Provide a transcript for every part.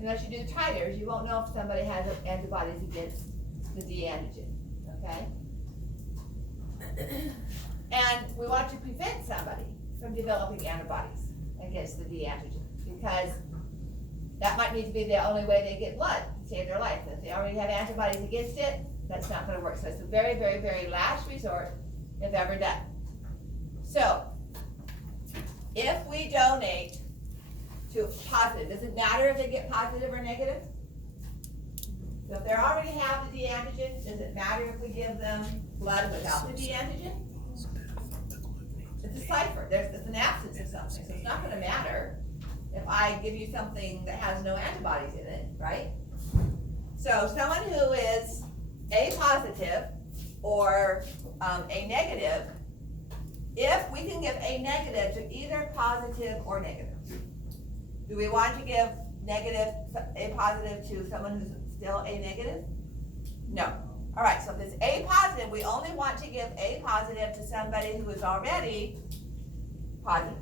unless you do titers, you won't know if somebody has antibodies against the D antigen, okay? And we want to prevent somebody from developing antibodies against the D antigen, because that might need to be the only way they get blood to save their life. If they already have antibodies against it, that's not gonna work. So it's a very, very, very last resort, if ever done. So, if we donate to positive, does it matter if they get positive or negative? So if they already have the D antigen, does it matter if we give them blood without the D antigen? It's a cipher, it's an absence of something, so it's not gonna matter if I give you something that has no antibodies in it, right? So someone who is A positive or A negative, if we can give A negative to either positive or negative, do we want to give negative, A positive to someone who's still A negative? No. All right, so if it's A positive, we only want to give A positive to somebody who is already positive.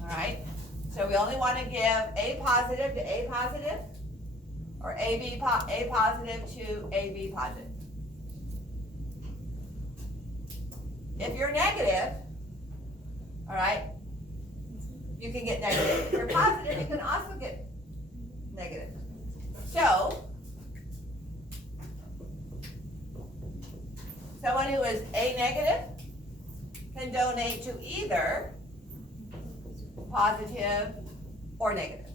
All right? So we only want to give A positive to A positive, or A positive to AB positive. If you're negative, all right, you can get negative. If you're positive, you can also get negative. So, someone who is A negative can donate to either positive or negative.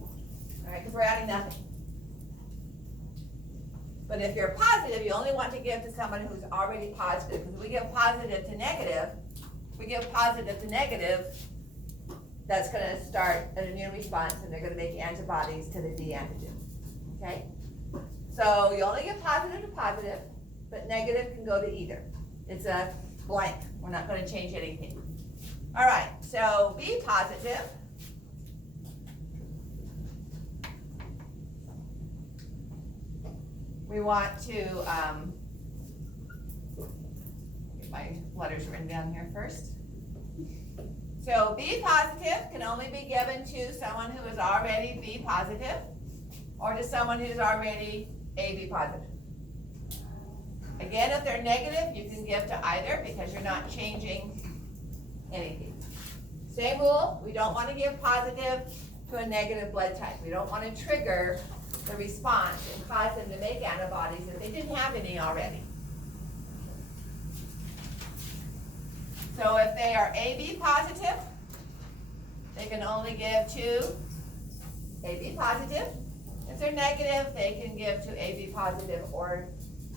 All right, because we're adding nothing. But if you're positive, you only want to give to someone who's already positive. Because if we give positive to negative, that's going to start an immune response, and they're going to make antibodies to the D antigen. Okay? So you only give positive to positive, but negative can go to either. It's a blank. We're not going to change anything. All right, so B positive. We want to, get my letters written down here first. So B positive can only be given to someone who is already B positive, or to someone who's already AB positive. Again, if they're negative, you can give to either because you're not changing anything. Same rule, we don't want to give positive to a negative blood type. We don't want to trigger the response and cause them to make antibodies if they didn't have any already. So if they are AB positive, they can only give to AB positive. If they're negative, they can give to AB positive or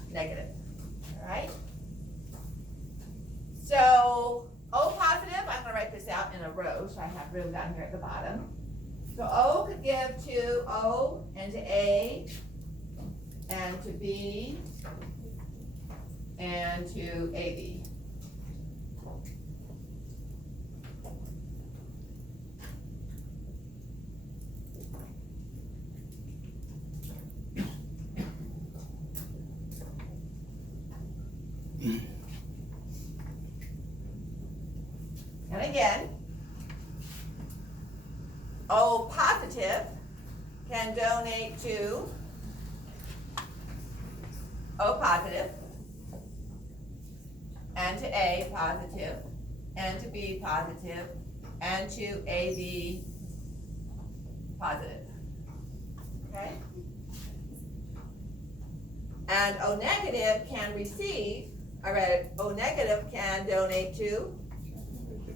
negative. All right? So O positive, I'm going to write this out in a row so I have room down here at the bottom. So O could give to O and to A and to B and to AB. And again, O positive can donate to O positive, and to A positive, and to B positive, and to AB positive. Okay? And O negative can receive, O negative can donate to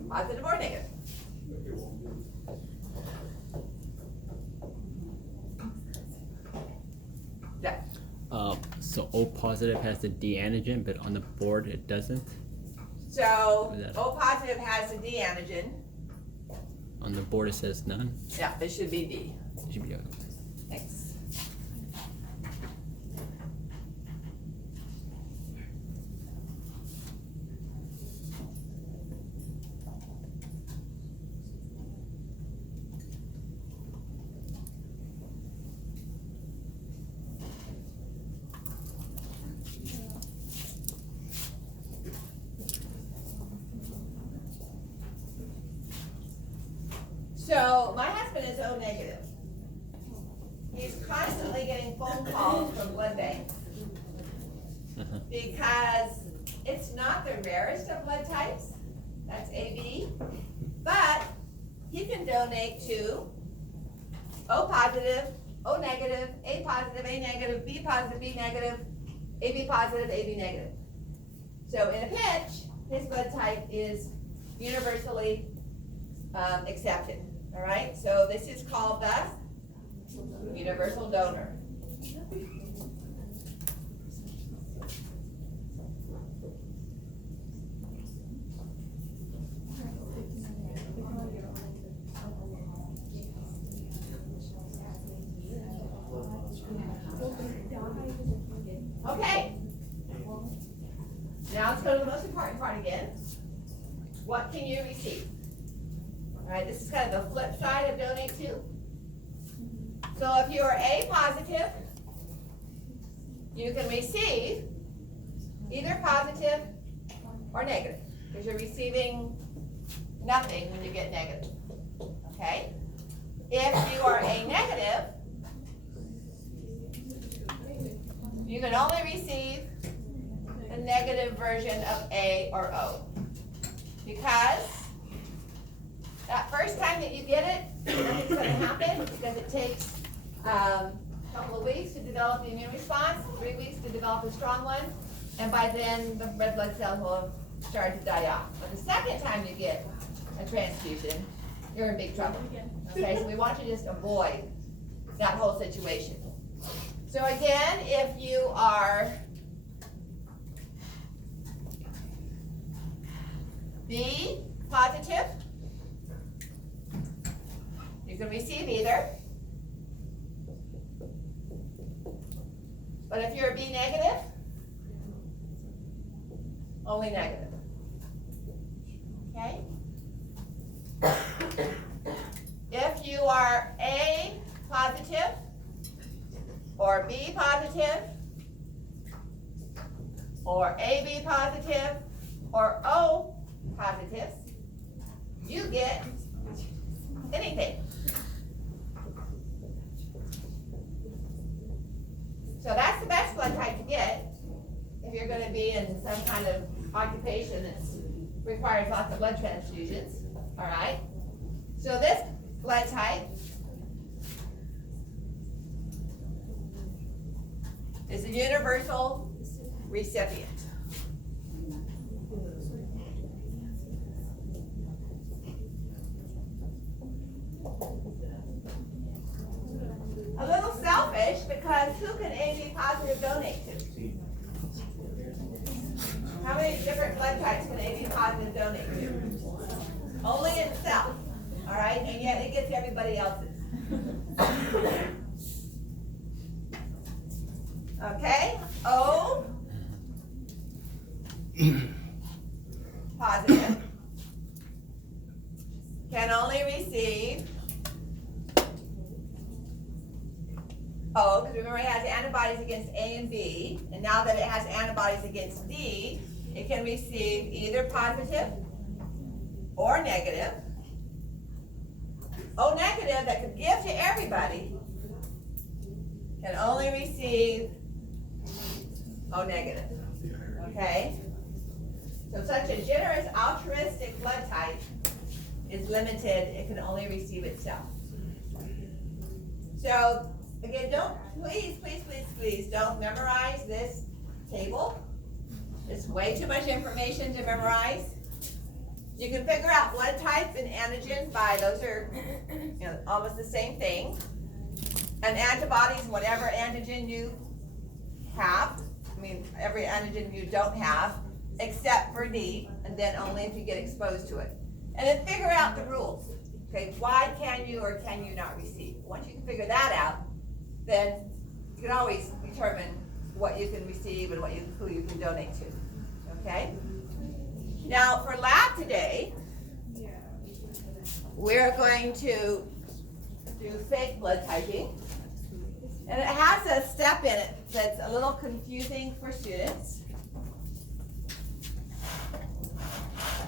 positive or negative. Yeah. So O positive has the D antigen, but on the board it doesn't? So O positive has the D antigen. On the board it says none? Yeah, it should be D. It should be okay. Thanks. So my husband is O negative. constantly getting phone calls from blood banks because it's not the rarest of blood types, that's AB, but you can donate to O positive, O negative, A positive, A negative, B positive, B negative, AB positive, AB negative. So in a pinch, his blood type is universally accepted, all right? So this is called the universal donor. Okay. Now let's go to the most important part again. What can you receive? All right, this is kind of the flip side of donate to. So if you are A positive, you can receive either positive or negative, because you're receiving nothing when you get negative, okay? If you are A negative, you can only receive the negative version of A or O, because that first time that you get it, nothing's going to happen, because it takes a couple of weeks to develop the immune response, 3 weeks to develop a strong one, and by then the red blood cells will start to die off. But the second time you get a transfusion, you're in big trouble. Okay, so we want you to just avoid that whole situation. So again, if you are B positive, you can receive either. But if you're B negative, only negative. Okay? If you are A positive, or B positive, or AB positive, or O positives, you get anything. So that's the best blood type to get if you're going to be in some kind of occupation that requires lots of blood transfusions. All right? So this blood type is a universal recipient. A little selfish, because who can AB positive donate to? How many different blood types can AB positive donate to? Only itself, all right? And yet it gets everybody else's. Okay, O positive can only receive O, because remember it has antibodies against A and B, and now that it has antibodies against D, it can receive either positive or negative. O negative that could give to everybody can only receive O negative, okay? So such a generous altruistic blood type is limited, it can only receive itself. So again, please don't memorize this table. It's way too much information to memorize. You can figure out blood types and antigens by, those are almost the same thing. And antibodies, whatever antigen you have, every antigen you don't have, except for D, and then only if you get exposed to it. And then figure out the rules. Okay, why can you or can you not receive? Once you can figure that out, then you can always determine what you can receive and who you can donate to. Okay? Now for lab today, we're going to do fake blood typing. And it has a step in it that's a little confusing for students,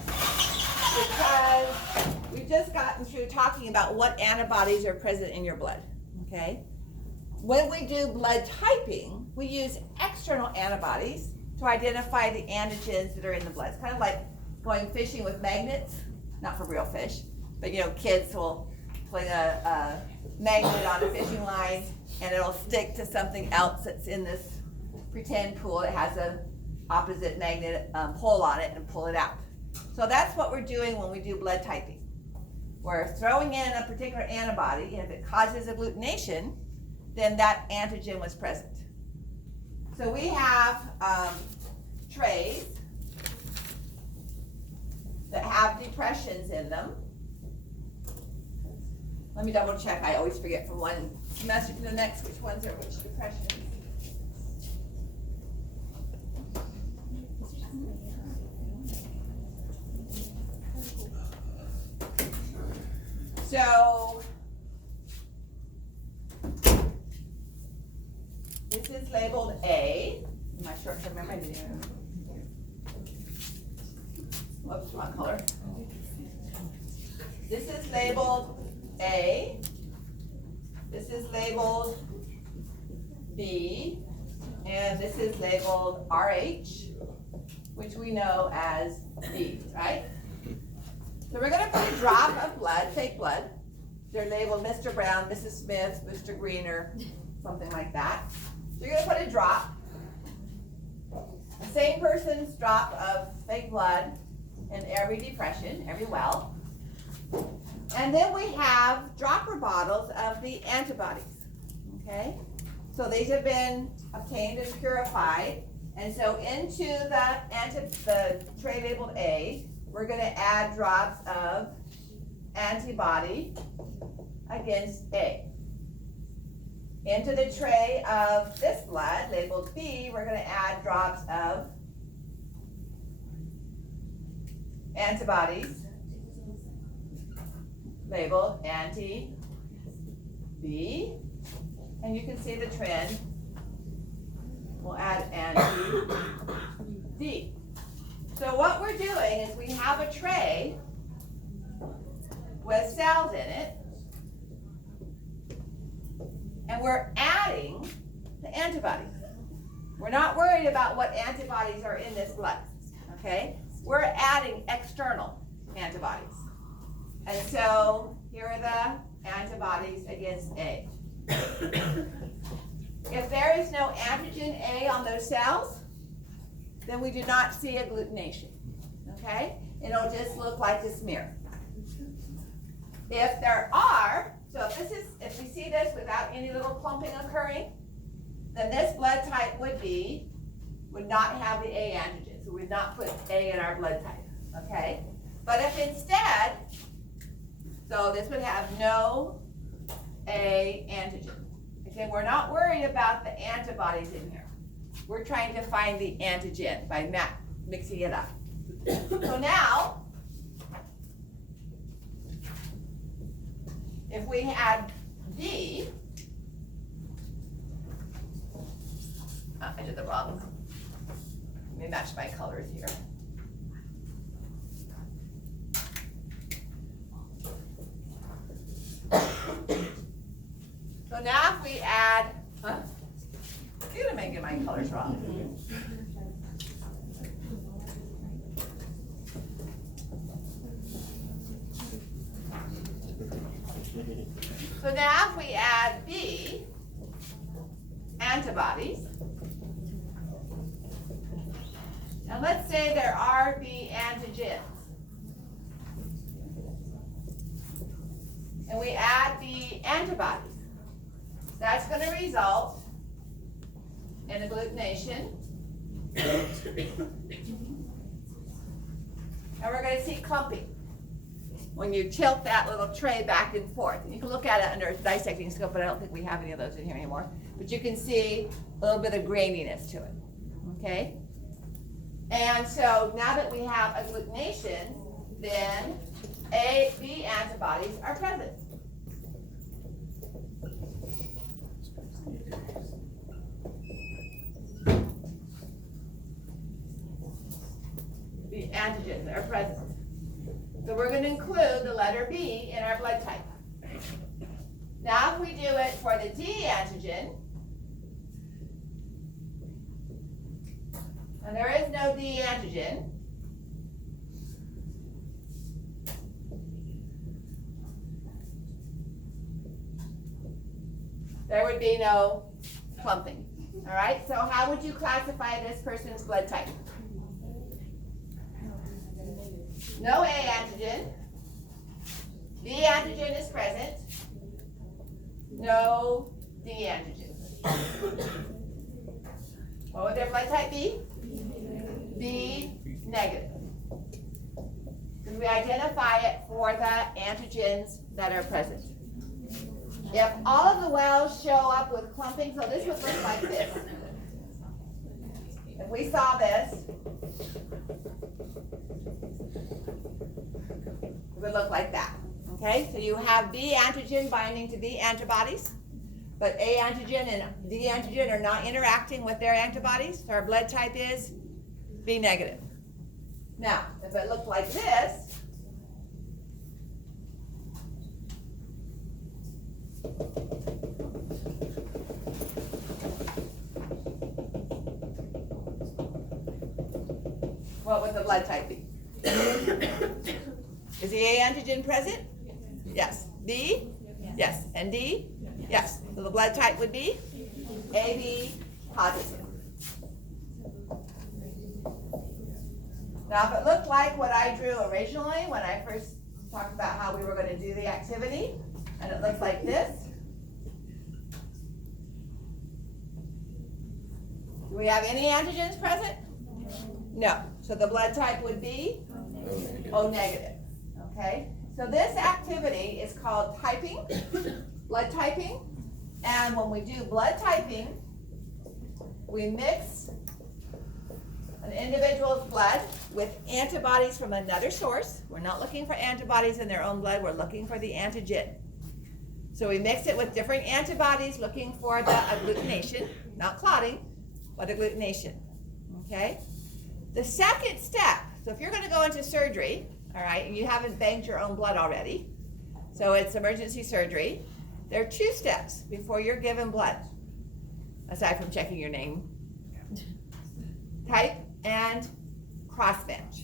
because we've just gotten through talking about what antibodies are present in your blood, okay? when we do blood typing, we use external antibodies to identify the antigens that are in the blood. It's kind of like going fishing with magnets, not for real fish, but kids will fling a magnet on a fishing line and it'll stick to something else that's in this pretend pool. It has a opposite magnet pole on it and pull it out. So that's what we're doing when we do blood typing. We're throwing in a particular antibody, and if it causes agglutination, then that antigen was present. So we have trays that have depressions in them. Let me double check. I always forget from one semester to the next which ones are which depressions. So this is labeled A. My short-term memory. Whoops, wrong color. This is labeled A. This is labeled B. And this is labeled RH, which we know as B, right? So we're going to put a drop of blood, fake blood. They're labeled Mr. Brown, Mrs. Smith, Mr. Greener, something like that. So you're going to put a drop, the same person's drop of fake blood in every depression, every well. And then we have dropper bottles of the antibodies, okay? So these have been obtained and purified. And so into the tray labeled A, we're going to add drops of antibody against A. Into the tray of this blood, labeled B, we're going to add drops of antibodies, labeled anti-B. And you can see the trend. We'll add anti-D. So what we're doing is we have a tray with cells in it, and we're adding the antibodies. We're not worried about what antibodies are in this blood, okay? We're adding external antibodies. And so here are the antibodies against A. If there is no antigen A on those cells, then we do not see agglutination, okay? It'll just look like a smear. If there are, so if we see this without any little clumping occurring, then this blood type would not have the A antigen, so we'd not put A in our blood type, okay? But if instead, so this would have no A antigen. Okay, we're not worried about the antibodies in here. We're trying to find the antigen by mixing it up. So now, if we add B, I did the wrong, let me match my colors here. So now if we add, you're gonna make my colors wrong. So now if we add B, antibodies, and let's say there are B antigens, and we add the antibodies, that's going to result in agglutination. And we're going to see clumping when you tilt that little tray back and forth. And you can look at it under a dissecting scope, but I don't think we have any of those in here anymore. But you can see a little bit of graininess to it, okay? And so now that we have agglutination, then B antibodies are present. The antigens are present. So we're going to include the letter B in our blood type. Now if we do it for the D antigen, and there is no D antigen, there would be no clumping. All right, so how would you classify this person's blood type? No A antigen. B antigen is present. No D antigen. What would their blood type be? B negative. Because we identify it for the antigens that are present. If all of the wells show up with clumping, so this would look like this. If we saw this, it would look like that. Okay, so you have B antigen binding to B antibodies, but A antigen and D antigen are not interacting with their antibodies, so our blood type is B negative. Now, if it looked like this, what would the blood type be? Is the A antigen present? Yes. B? Yes. And D? Yes. So the blood type would be AB positive. Now, if it looked like what I drew originally when I first talked about how we were going to do the activity, and it looks like this, do we have any antigens present? No. So the blood type would be O negative. Okay? So this activity is called typing, blood typing. And when we do blood typing, we mix an individual's blood with antibodies from another source. We're not looking for antibodies in their own blood, we're looking for the antigen. So we mix it with different antibodies looking for the agglutination, not clotting, but agglutination. Okay? The second step, so if you're going to go into surgery, all right, and you haven't banked your own blood already, so it's emergency surgery, there are 2 steps before you're given blood, aside from checking your name. Type and cross-match.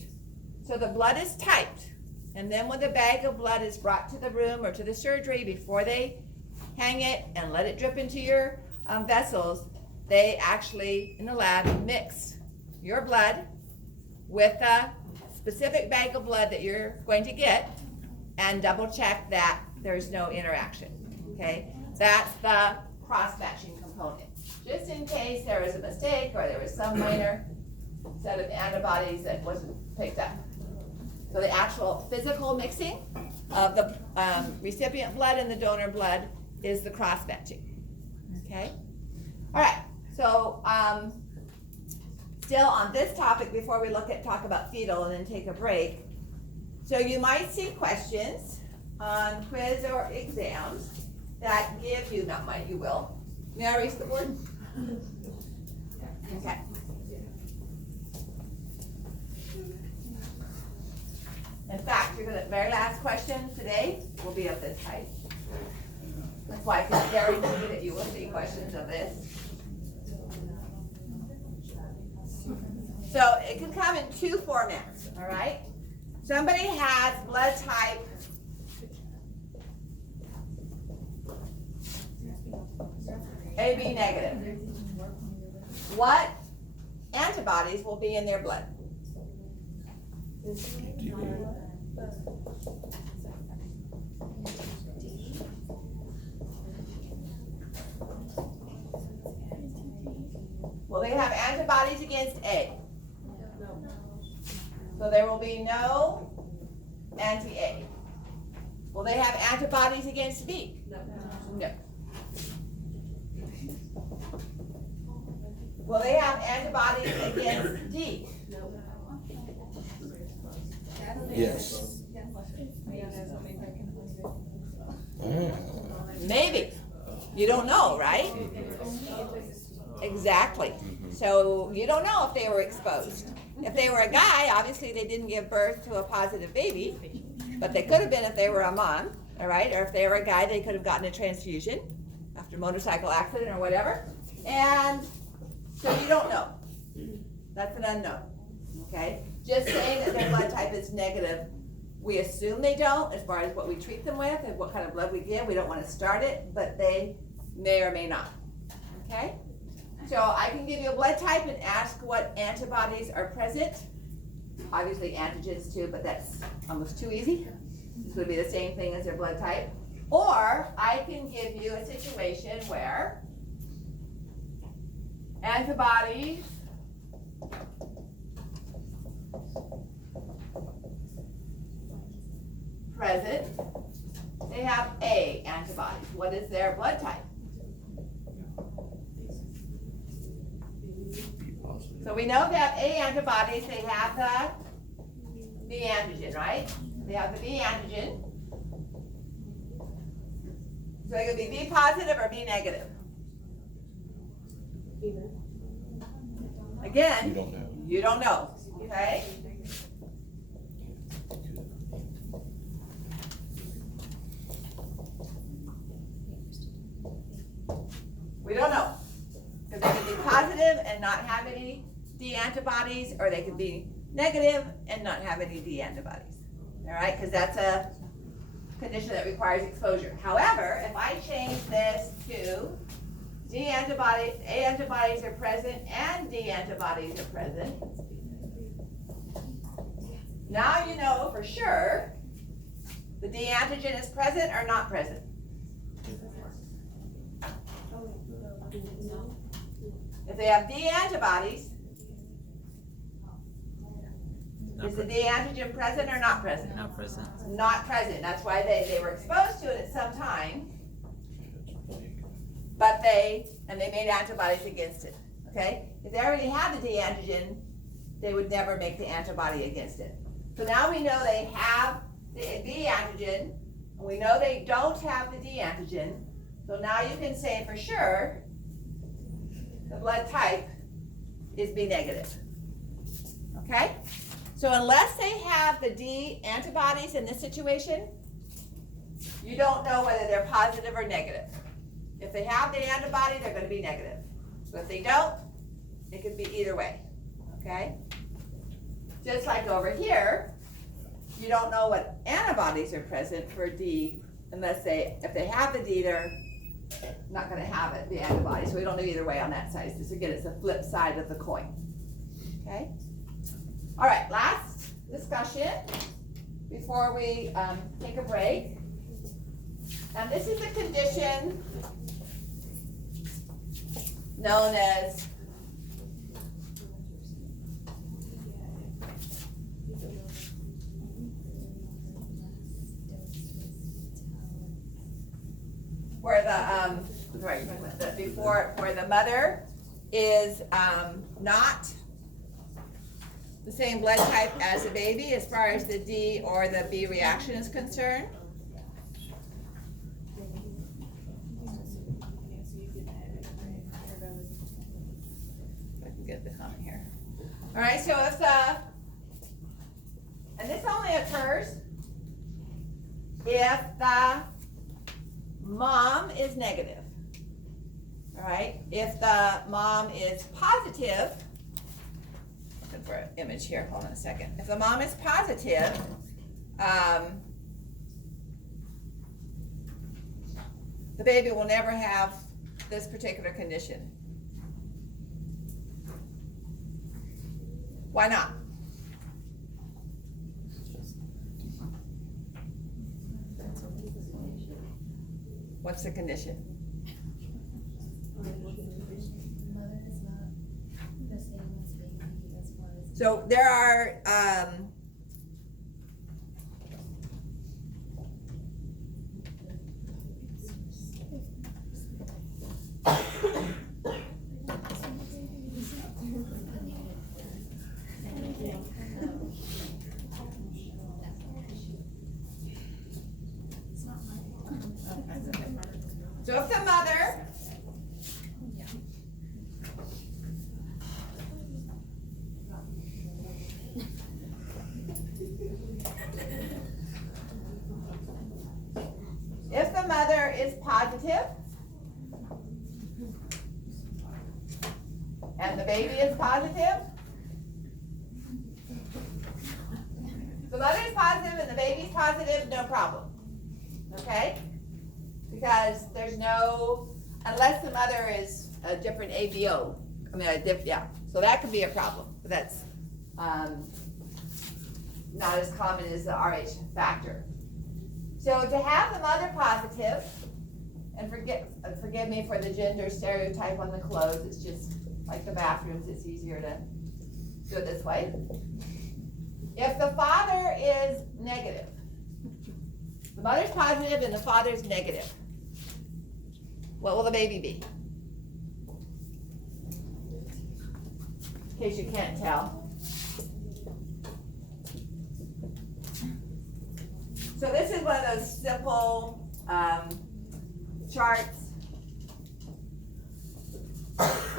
So the blood is typed, and then when the bag of blood is brought to the room or to the surgery, before they hang it and let it drip into your vessels, they actually, in the lab, mix your blood with a specific bag of blood that you're going to get and double check that there's no interaction. Okay, that's the cross-matching component. Just in case there was a mistake or there was some minor set of antibodies that wasn't picked up. So the actual physical mixing of the recipient blood and the donor blood is the cross-matching. Okay, all right. So still on this topic, before we talk about fetal and then take a break. So you might see questions on quiz or exams that give you, not might, you will. May I erase the board? Okay. In fact, the very last question today will be of this height. That's why I can guarantee that you will see questions of this. So it can come in 2 formats, all right? Somebody has blood type AB negative. What antibodies will be in their blood? Will they have antibodies against A? So there will be no anti-A. Will they have antibodies against B? No. Will they have antibodies against D? Yes. Maybe. You don't know, right? Exactly. So you don't know if they were exposed. If they were a guy, obviously they didn't give birth to a positive baby, but they could have been if they were a mom. all right? Or if they were a guy, they could have gotten a transfusion after a motorcycle accident or whatever. And so you don't know. That's an unknown, okay? Just saying that their blood type is negative, we assume they don't as far as what we treat them with and what kind of blood we give. We don't want to start it, but they may or may not, okay? So I can give you a blood type and ask what antibodies are present. Obviously antigens too, but that's almost too easy. This would be the same thing as their blood type. Or I can give you a situation where antibodies present, they have A antibodies. What is their blood type? So we know that A antibodies, they have the B antigen, right? They have the B antigen. So it could be B positive or B negative. Again, you don't know, okay? We don't know. Because they could be positive and not have any D antibodies, or they could be negative and not have any D antibodies. All right, because that's a condition that requires exposure. However, if I change this to D antibodies, A antibodies are present and D antibodies are present, now you know for sure the D antigen is present or not present. If they have D antibodies, is the D antigen present or not present? Not present. Not present. That's why they were exposed to it at some time, but they made antibodies against it. Okay? If they already had the D antigen, they would never make the antibody against it. So now we know they have the B antigen, and we know they don't have the D antigen. So now you can say for sure the blood type is B negative. Okay? So unless they have the D antibodies in this situation, you don't know whether they're positive or negative. If they have the antibody, they're going to be negative. But if they don't, it could be either way. Okay? Just like over here, you don't know what antibodies are present for D unless if they have the D, they're not going to have it, the antibody. So we don't know either way on that side. So again, it's a flip side of the coin. Okay? All right, last discussion before we take a break. And this is a condition known as where the mother is not the same blood type as the baby as far as the D or the B reaction is concerned. If I can get this on here. All right, so if and this only occurs if the mom is negative. All right, if the mom is positive, looking for an image here, hold on a second. If the mom is positive, the baby will never have this particular condition. Why not? What's the condition? Mother is not the same as baby as far as. So there are so if the mother is positive, and the baby is positive, the mother is positive and the baby is positive, no problem. Okay? Because there's no, unless the mother is a different ABO. I mean, yeah. So that could be a problem. But that's not as common as the RH factor. So to have the mother positive, and forgive me for the gender stereotype on the clothes, it's just like the bathrooms, it's easier to do it this way. If the father is negative, the mother's positive and the father's negative, what will the baby be? In case you can't tell. So this is one of those simple charts.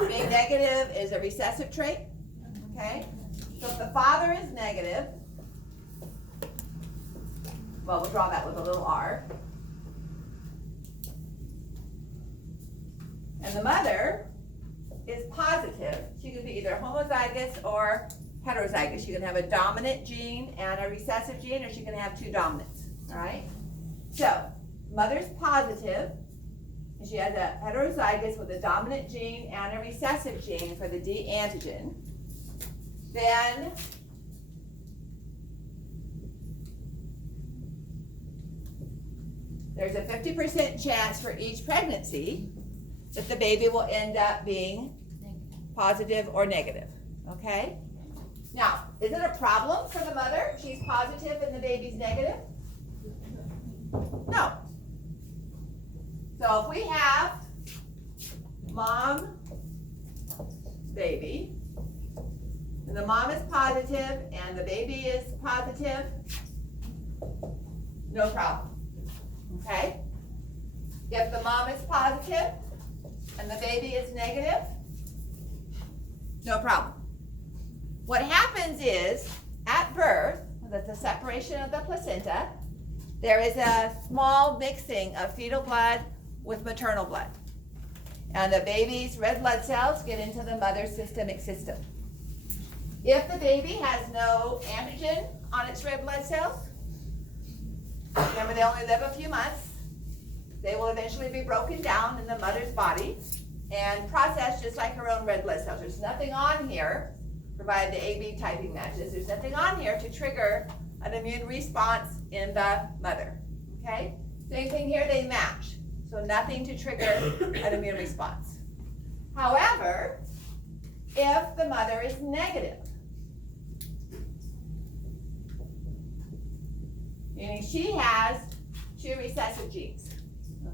Being negative is a recessive trait, okay? So if the father is negative, well, we'll draw that with a little r. And the mother is positive. She can be either homozygous or heterozygous. She can have a dominant gene and a recessive gene, or she can have two dominants, all right? So, mother's positive, and she has a heterozygous with a dominant gene and a recessive gene for the D antigen. Then there's a 50% chance for each pregnancy that the baby will end up being positive or negative, okay? Now, is it a problem for the mother? She's positive and the baby's negative? No. So if we have mom, baby, and the mom is positive and the baby is positive, no problem, okay? If the mom is positive and the baby is negative, no problem. What happens is, at birth, that's the separation of the placenta, there is a small mixing of fetal blood with maternal blood. And the baby's red blood cells get into the mother's systemic system. If the baby has no antigen on its red blood cells, remember they only live a few months, they will eventually be broken down in the mother's body and processed just like her own red blood cells. There's nothing on here, provided the AB typing matches, there's nothing on here to trigger an immune response in the mother, okay? Same thing here, they match. So nothing to trigger an immune response. However, if the mother is negative, meaning she has two recessive genes,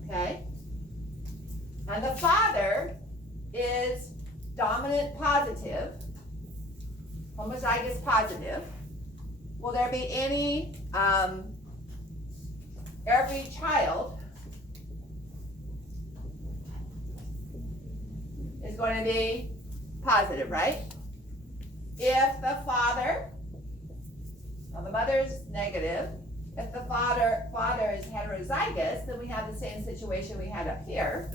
okay? And the father is dominant positive, homozygous positive, will there be any, every child is going to be positive, right? If the father, well, the mother is negative, if the father is heterozygous, then we have the same situation we had up here.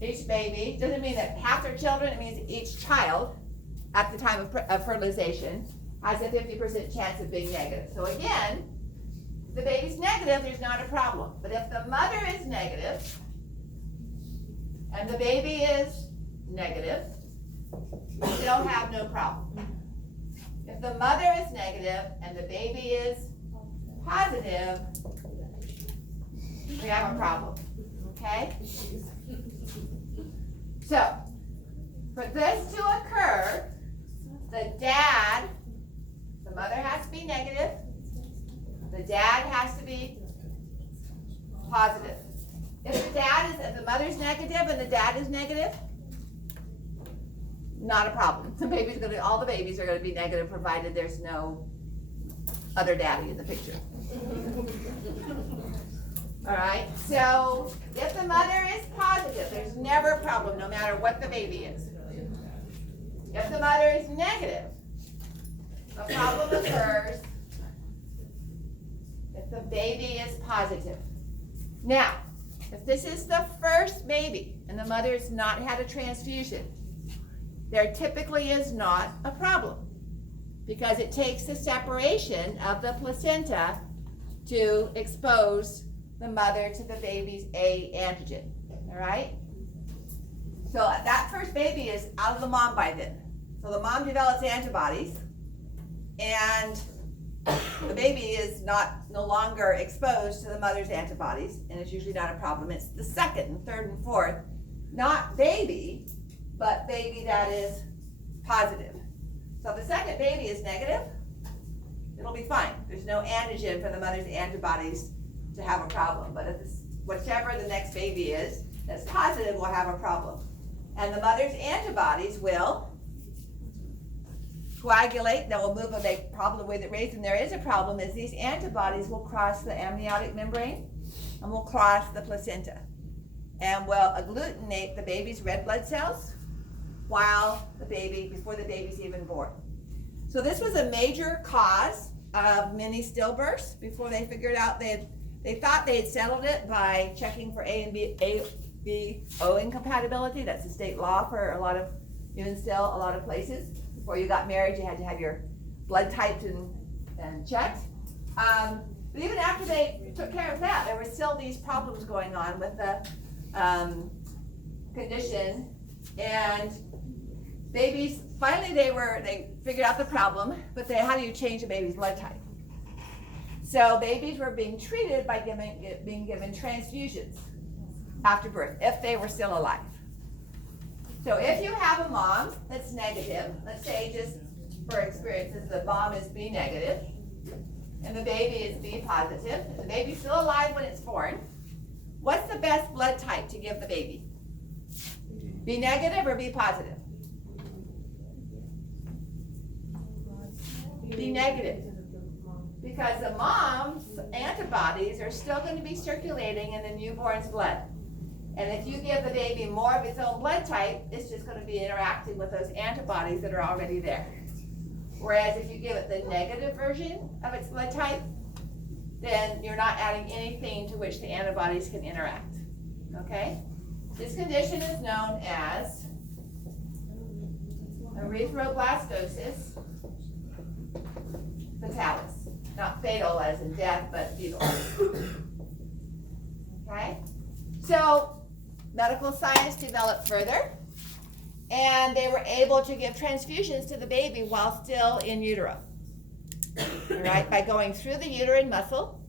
Each baby, doesn't mean that half their children, it means each child at the time of fertilization has a 50% chance of being negative. So again, if the baby's negative, there's not a problem. But if the mother is negative and the baby is negative, we still have no problem. If the mother is negative and the baby is positive, we have a problem, okay? So, for this to occur, the mother has to be negative, the dad has to be positive. If the mother's negative and the dad is negative, not a problem. All the babies are gonna be negative provided there's no other daddy in the picture. All right, so if the mother is positive, there's never a problem, no matter what the baby is. If the mother is negative, a problem occurs if if the baby is positive. Now, if this is the first baby and the mother's not had a transfusion, there typically is not a problem because it takes the separation of the placenta to expose the mother to the baby's A antigen, all right? So that first baby is out of the mom by then. So the mom develops antibodies and the baby is no longer exposed to the mother's antibodies, and it's usually not a problem. It's the second and third and fourth, not baby, but baby that is positive. So if the second baby is negative, it'll be fine. There's no antigen for the mother's antibodies to have a problem. But if whichever the next baby is that's positive will have a problem. And the mother's antibodies will coagulate, that will move a big problem. The way that reason there is a problem is these antibodies will cross the amniotic membrane and will cross the placenta and will agglutinate the baby's red blood cells before the baby's even born. So this was a major cause of many stillbirths before they figured out they thought they had settled it by checking for A and B O incompatibility. That's the state law for a lot of, even still a lot of places. Before you got married, you had to have your blood typed and checked. But even after they took care of that, there were still these problems going on with the condition. And babies, finally they figured out the problem, but how do you change a baby's blood type? So babies were being treated by being given transfusions after birth, if they were still alive. So if you have a mom that's negative, let's say just for experiences, the mom is B negative, and the baby is B positive, and the baby's still alive when it's born, what's the best blood type to give the baby? B negative or B positive? B negative. Because the mom's antibodies are still going to be circulating in the newborn's blood. And if you give the baby more of its own blood type, it's just going to be interacting with those antibodies that are already there. Whereas if you give it the negative version of its blood type, then you're not adding anything to which the antibodies can interact. Okay? This condition is known as erythroblastosis fetalis. Not fatal as in death, but fetal. Okay? So medical science developed further, and they were able to give transfusions to the baby while still in utero. All right, by going through the uterine muscle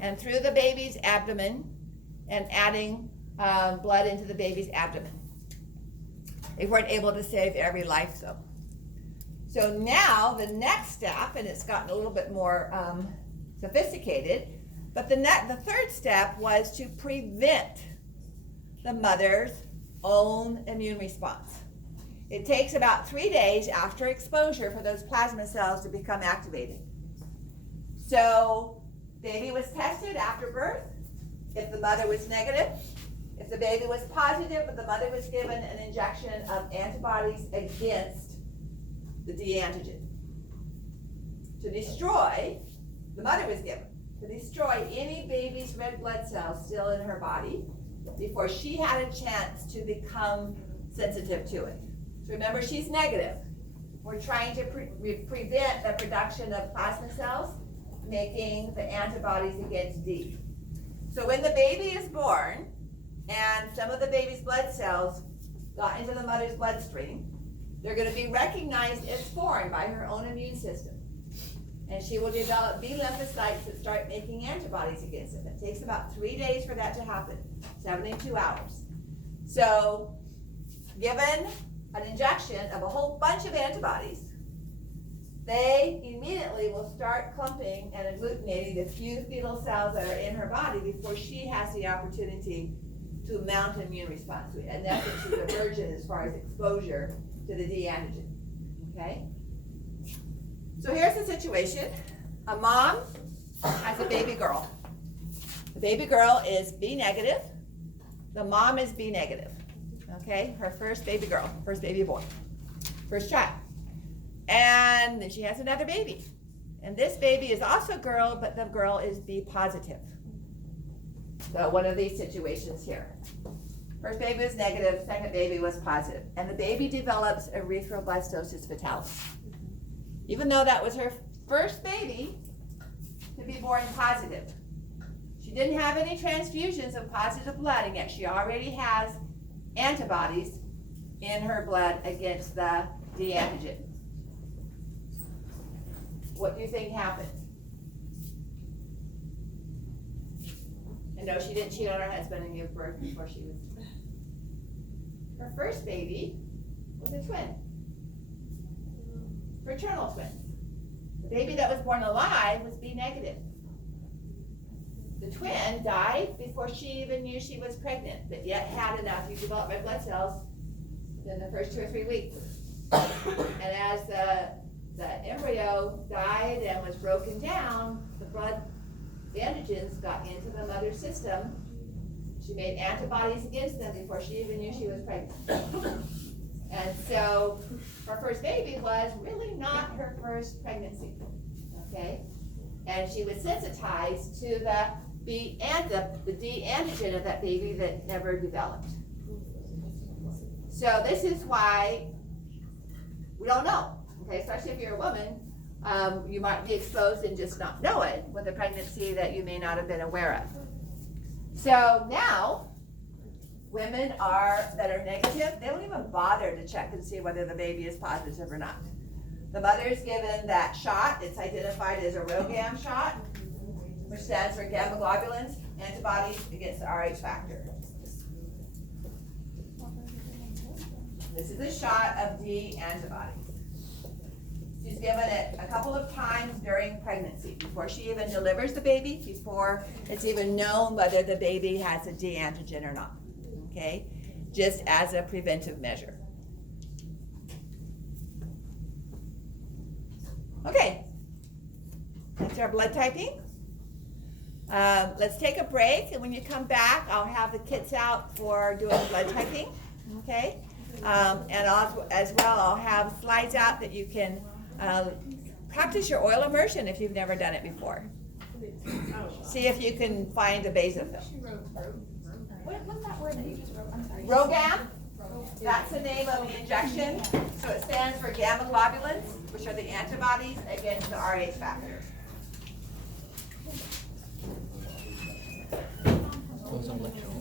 and through the baby's abdomen and adding blood into the baby's abdomen. They weren't able to save every life, though. So now the next step, and it's gotten a little bit more sophisticated, but the third step was to prevent the mother's own immune response. It takes about 3 days after exposure for those plasma cells to become activated. So baby was tested after birth. If the mother was negative, if the baby was positive, but the mother was given an injection of antibodies against the D antigen. To destroy, the mother was given, to destroy any baby's red blood cells still in her body before she had a chance to become sensitive to it. So remember, she's negative. We're trying to prevent the production of plasma cells, making the antibodies against D. So when the baby is born, and some of the baby's blood cells got into the mother's bloodstream, they're going to be recognized as foreign by her own immune system. And she will develop B lymphocytes that start making antibodies against it. It takes about 3 days for that to happen, 72 hours. So given an injection of a whole bunch of antibodies, they immediately will start clumping and agglutinating the few fetal cells that are in her body before she has the opportunity to mount an immune response to it. And that's when she's a virgin as far as exposure to the D antigen. Okay? So here's the situation. A mom has a baby girl. The baby girl is B negative. The mom is B negative. Okay? Her first baby girl, first baby boy, first child. And then she has another baby. And this baby is also a girl, but the girl is B positive. So one of these situations here. First baby was negative, second baby was positive. And the baby develops erythroblastosis fetalis. Even though that was her first baby to be born positive. She didn't have any transfusions of positive blood, and yet she already has antibodies in her blood against the D antigen. What do you think happened? And no, she didn't cheat on her husband and give birth before she was. Her first baby was a twin. Fraternal twins. The baby that was born alive was B negative. The twin died before she even knew she was pregnant, but yet had enough to develop red blood cells in the first 2 or 3 weeks. And as the embryo died and was broken down, the antigens got into the mother's system. She made antibodies against them before she even knew she was pregnant. And so her first baby was really not her first pregnancy, okay? And she was sensitized to the D antigen of that baby that never developed. So this is why we don't know, okay? Especially if you're a woman, you might be exposed and just not know it with a pregnancy that you may not have been aware of. So now, women that are negative, they don't even bother to check and see whether the baby is positive or not. The mother is given that shot. It's identified as a RhoGAM shot, which stands for gamma globulins, antibodies against the Rh factor. This is a shot of D antibodies. She's given it a couple of times during pregnancy, before she even delivers the baby, before it's even known whether the baby has a D antigen or not, okay? Just as a preventive measure. Okay, that's our blood typing. Let's take a break, and when you come back, I'll have the kits out for doing blood typing, okay? And as well, I'll have slides out that you can practice your oil immersion if you've never done it before. See if you can find a basophil. What's that word that you just wrote? I'm sorry. RhoGAM, that's the name of the injection. So it stands for gamma globulins, which are the antibodies against the Rh factor. Goes on lecture.